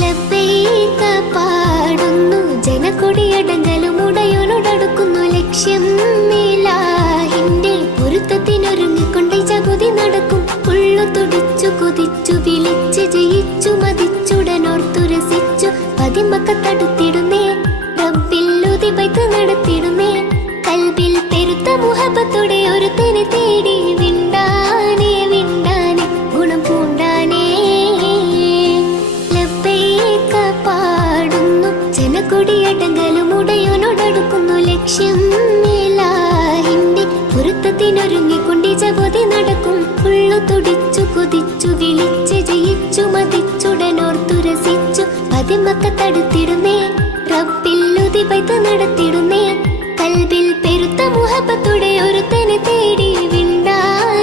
ലബ്ബൈക പാടുന്നു ജനക്കൊടിയടങ്കലും ഉടയോനോടടുക്കുന്നു ലക്ഷ്യം ഇലാഹിന്റെ പൊരുത്തത്തിനൊരുങ്ങിക്കൊണ്ട് ജഗതി നടക്കും. ഉള്ളു തുടിച്ചു കൊതിച്ചു വിളിച്ച് ജയിച്ചു മതിച്ചുടനോർത്തു രസിച്ചു പതിമക്കത്തടുത്തിടുന്നേ റബ്ബിൽ ഉദിബൈത്ത് നടത്തിടുന്നേ. കൽബിൽ പെരുത്ത മുഹബത്തോടെ ഒരുത്തനെ തേടി വിണ്ടാനേ വിണ്ടാനേ ഗുണം പൂണ്ടാനേ. ലബ്ബൈക പാടുന്നു ജനക്കൊടിയടങ്കലും ഉടയോനോടടുക്കുന്നു ലക്ഷ്യം ഇലാഹിന്റെ പൊരുത്തത്തിനൊരുങ്ങിക്കൊണ്ട് ജഗതി നടക്കും. ഉള്ളു തുടിച്ചു കൊതിച്ചു വിളിച്ച് ജയിച്ചു മതിച്ചുടനോർത്തു രസിച്ചു പതിമക്കത്തടുത്തിടുന്നേ റബ്ബിൽ ഉദിബൈത്ത് നടത്തിടുന്നേ. കൽബിൽ പെരുത്ത മുഹബത്തോടെ ഒരുത്തനെ തേടി വിണ്ടാനേ